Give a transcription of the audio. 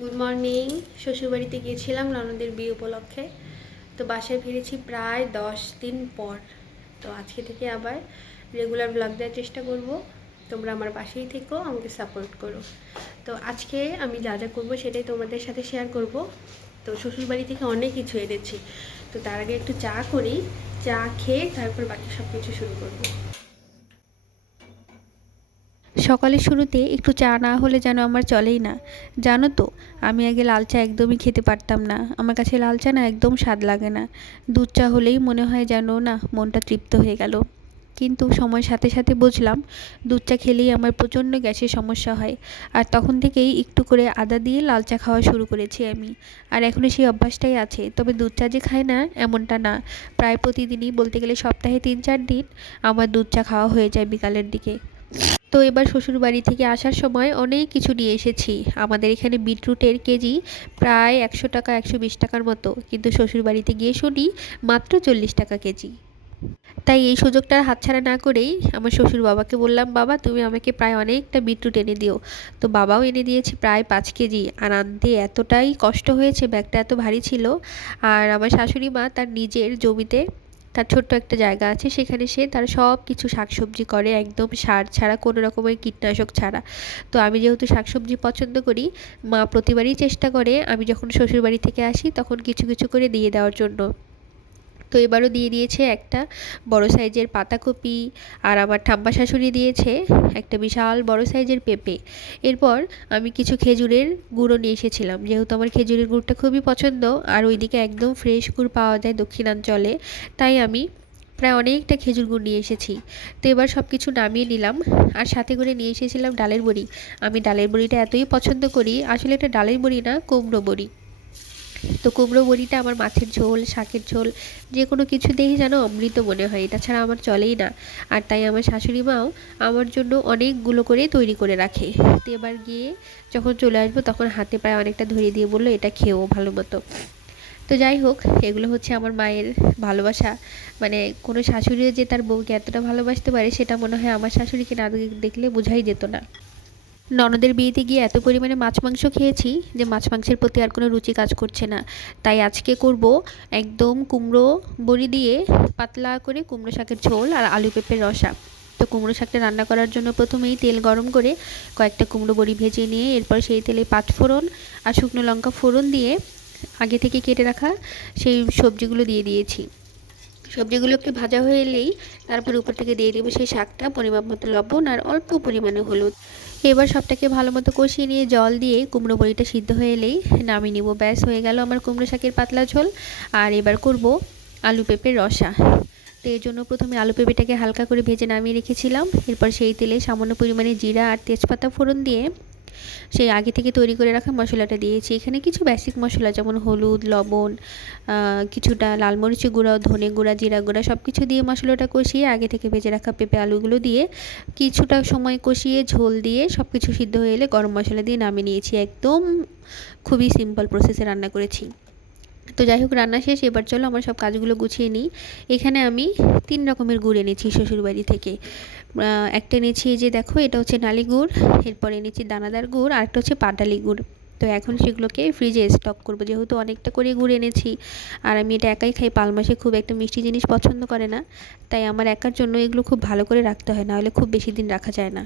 Good morning. শ্বশুরবাড়িতে গিয়েছিলাম ননদের বিয়ে উপলক্ষে। তো বাসায় ফিরেছি প্রায় 10 দিন পর। তো আজকে থেকে আবার রেগুলার ব্লগ দেওয়ার চেষ্টা করব। তোমরা আমার পাশেই থেকো, আমাকে সাপোর্ট করো। তো আজকে আমি যা যা করবো সেটাই তোমাদের সাথে শেয়ার করব। তো শ্বশুরবাড়ি থেকে অনেক কিছু এনেছি। তো তার আগে একটু চা করি, চা খেয়ে তারপর বাকি সব কিছু শুরু করবো। সকালের শুরুতে একটু চা না হলে যেন আমার চলেই না। জানো তো, আমি আগে লাল চা একদমই খেতে পারতাম না। আমার কাছে লাল চা না একদম স্বাদ লাগে না। দুধ চা হলেই মনে হয় যেন না মনটা তৃপ্ত হয়ে গেল। কিন্তু সময়ের সাথে সাথে বুঝলাম দুধ চা খেলেই আমার প্রচণ্ড গ্যাসের সমস্যা হয়। আর তখন থেকেই একটু করে আদা দিয়ে লাল চা খাওয়া শুরু করেছি আমি। আর এখনও সেই অভ্যাসটাই আছে। তবে দুধ চা যে খাই না এমনটা না। প্রায় প্রতিদিনই, বলতে গেলে সপ্তাহে 3-4 দিন আমার দুধ চা খাওয়া হয়ে যায় বিকালের দিকে। তো এবার শ্বশুরবাড়ি থেকে আসার সময় অনেক কিছু নিয়ে এসেছি। আমাদের এখানে বিটরুটের কেজি প্রায় 100 টাকা 120 টাকার মতো, কিন্তু শ্বশুরবাড়িতে গিয়ে শুনি মাত্র 40 টাকা কেজি। তাই এই সুযোগটার হাতছাড়া না করেই আমার শ্বশুর বাবাকে বললাম, বাবা তুমি আমাকে প্রায় অনেকটা বিটরুট এনে দিও। তো বাবাও এনে দিয়েছে প্রায় 5 কেজি। আর আনতে এতটাই কষ্ট হয়েছে, ব্যাগটা এত ভারী ছিল। আর আমার শাশুড়ি মা তার নিজের জমিতে, তার ছোট্ট একটা জায়গা আছে, সেখানে সে তার সব কিছু শাকসবজি করে একদম সার ছাড়া, কোনো রকমের কীটনাশক ছাড়া। তো আমি যেহেতু শাকসবজি পছন্দ করি, মা প্রতিবারই চেষ্টা করে আমি যখন শ্বশুরবাড়ি থেকে আসি তখন কিছু কিছু করে দিয়ে দেওয়ার জন্য। তো এবারও দিয়ে দিয়েছে একটা বড় সাইজের পাতাকপি। আর আমার ঠাম্মা শাশুড়ি দিয়েছে একটা বিশাল বড় সাইজের পেঁপে। এরপর আমি কিছু খেজুরের গুঁড়ো নিয়ে এসেছিলাম, যেহেতু আমার খেজুরের গুড়টা খুবই পছন্দ। আর ওইদিকে একদম ফ্রেশ গুড় পাওয়া যায় দক্ষিণাঞ্চলে, তাই আমি প্রায় অনেকটা খেজুর গুড় নিয়ে এসেছি। তো এবার সব কিছু নামিয়ে নিলাম। আর সাথে করে নিয়ে এসেছিলাম ডালের বড়ি। আমি ডালের বড়িটা এতই পছন্দ করি, আসলে এটা ডালের বড়ি না, কুমড়ো বড়ি। তো কুমড়ো বড়িটা আমার মাছের ঝোল, শাকের ঝোল, যে কোনো কিছু দিয়েই যেন অমৃত মনে হয়। এটা ছাড়া আমার চলেই না। আর তাই আমার শাশুড়ি মাও আমার জন্য অনেকগুলো করে তৈরি করে রাখে। তো এবার গিয়ে যখন চলে আসবো তখন হাতে প্রায় অনেকটা ধরিয়ে দিয়ে বললো, এটা খেয়েও ভালো মতো। তো যাই হোক, এগুলো হচ্ছে আমার মায়ের ভালোবাসা। মানে কোনো শাশুড়িও যে তার বউকে এতটা ভালোবাসতে পারে সেটা মনে হয় আমার শাশুড়িকে না দেখলে বোঝাই যেত না। ননদের বিয়েতে গিয়ে এত পরিমাণে মাছ মাংস খেয়েছি যে মাছ মাংসের প্রতি আর কোনো রুচি কাজ করছে না। তাই আজকে করব একদম কুমড়ো বড়ি দিয়ে পাতলা করে কুমড়ো শাকের ঝোল আর আলু পেঁপের রসা। তো কুমড়ো শাকটা রান্না করার জন্য প্রথমেই তেল গরম করে কয়েকটা কুমড়ো বড়ি ভেজে নিয়ে এরপর সেই তেলে 5 ফোড়ন আর শুকনো লঙ্কা ফোড়ন দিয়ে আগে থেকে কেটে রাখা সেই সবজিগুলো দিয়ে দিয়েছি। সবজিগুলোকে ভাজা হয়ে এলেই তারপর উপর থেকে দিয়ে দেবো সেই শাকটা, পরিমাপ মতো লবণ আর অল্প পরিমাণে হলুদ। এবার সবটাকে ভালো মতো কষিয়ে নিয়ে জল দিয়ে কুমড়ো বড়িটা সিদ্ধ হয়ে এলেই নামিয়ে নিব। ব্যাস হয়ে গেল আমার কুমড়ো শাকের পাতলা ঝোল। আর এবার করব আলু পেঁপের রসা। তো এর জন্য প্রথমে আলু পেঁপেটাকে হালকা করে ভেজে নামিয়ে রেখেছিলাম। এরপর সেই তেলে সামান্য পরিমাণে জিরা আর তেজপাতা ফোড়ন দিয়ে সেই আগে থেকে তৈরি করে রাখা মশলাটা দিয়েছি। এখানে কিছু বেসিক মশলা যেমন হলুদ, লবণ, কিছুটা লাল মরিচের গুঁড়া, ধনে গুঁড়া, জিরা গুঁড়া সব কিছু দিয়ে মশলাটা কষিয়ে আগে থেকে ভেজে রাখা পেঁপে আলুগুলো দিয়ে কিছুটা সময় কষিয়ে ঝোল দিয়ে সব কিছু সিদ্ধ হয়ে এলে গরম মশলা দিয়ে নামিয়ে নিয়েছি। একদম খুবই সিম্পল প্রসেসে রান্না করেছি। তো যাই হোক, রান্না শেষ। এবার চলো আমার সব কাজগুলো গুছিয়ে নিই। এখানে আমি 3 রকমের গুড় এনেছি শ্বশুরবাড়ি থেকে। একটা এনেছি, এই যে দেখো, এটা হচ্ছে নালি গুড়। এরপর এনেছি দানাদার গুড়, আর একটা হচ্ছে পাটালি গুড়। তো এখন সেগুলোকে ফ্রিজে স্টক করবো, যেহেতু অনেকটা করে গুড় এনেছি। আর আমি এটা একাই খাই, পালমাসে খুব একটা মিষ্টি জিনিস পছন্দ করে না। তাই আমার একার জন্য এগুলো খুব ভালো করে রাখতে হয়, নাহলে খুব বেশি দিন রাখা যায় না।